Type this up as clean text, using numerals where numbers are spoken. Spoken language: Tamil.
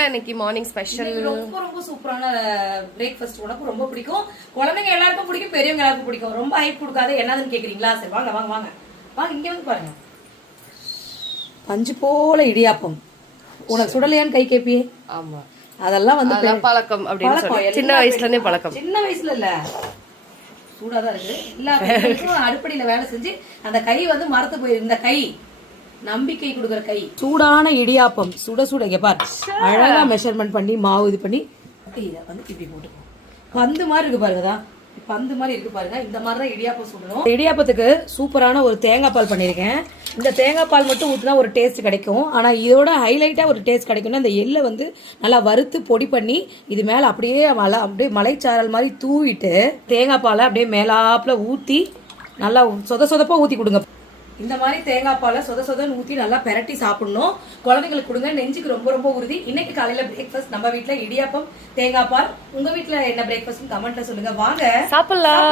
என்ன இன்னைக்கு மார்னிங் ஸ்பெஷல்? ரொம்ப ரொம்ப சூப்பரான பிரேக்ஃபாஸ்ட். உனக்கு ரொம்ப பிடிக்கும், குழந்தைங்க எல்லாருக்கும் பிடிக்கும், பெரியவங்க எல்லாருக்கும் பிடிக்கும். ரொம்ப ஹைப் கொடுக்காத என்னதுன்னு கேக்குறீங்களா? சரி வாங்க வாங்க வாங்க வாங்க, இங்க வந்து பாருங்க. பஞ்சு போல இடியாப்பம். உனக்கு சுடலையான்னு கை கேப்பியே? ஆமா, அதெல்லாம் வந்து பழக்கம் அப்படின்னு சொல்லி சின்ன வயசுல இருந்தே பழக்கம். சின்ன வயசுல இல்ல, சூடாதான் இருக்கு. எல்லா அடுப்படியில வேலை செஞ்சு அந்த கை வந்து மரத்து போயிரு. இந்த கை நம்பிக்கை கொடுக்குற கை. சூடான இடியாப்பம் சுட சுட பார், அழகா மெஷர்மெண்ட் பண்ணி மாவு இது பண்ணி இத வந்து இப்படி போட்டுக்கோ. பந்து மாதிரி இருக்கு பாருங்கதா, பந்து மாதிரி இருக்கு பாருங்க. இந்த மாதிரி தான் இடியாப்பம் சுடணும். இடியாப்பத்துக்கு சூப்பரான ஒரு தேங்காய் பால் பண்ணியிருக்கேன். இந்த தேங்காய் பால் மட்டும் ஊற்றினா ஒரு டேஸ்ட் கிடைக்கும். ஆனால் இதோட ஹைலைட்டாக ஒரு டேஸ்ட் கிடைக்கும்னா இந்த எள்ளை வந்து நல்லா வறுத்து பொடி பண்ணி இது மேலே அப்படியே மலைச்சாரல் மாதிரி தூவிட்டு தேங்காய் பாலை அப்படியே மேலாப்பில் ஊற்றி நல்லா சொதப்பா ஊற்றி கொடுங்க. இந்த மாதிரி தேங்காய் பாலை சொதன்னு ஊற்றி நல்லா பெரட்டி சாப்பிடணும். குழந்தைங்களுக்கு கொடுங்க, நெஞ்சுக்கு ரொம்ப ரொம்ப உறுதி. இன்னைக்கு காலையில பிரேக்ஃபாஸ்ட் நம்ம வீட்டில் இடியாப்பம் தேங்காய் பால். உங்க வீட்டில் என்ன பிரேக்ஃபாஸ்ட் கமெண்ட்ல சொல்லுங்க. வாங்க சாப்பிடலாம்.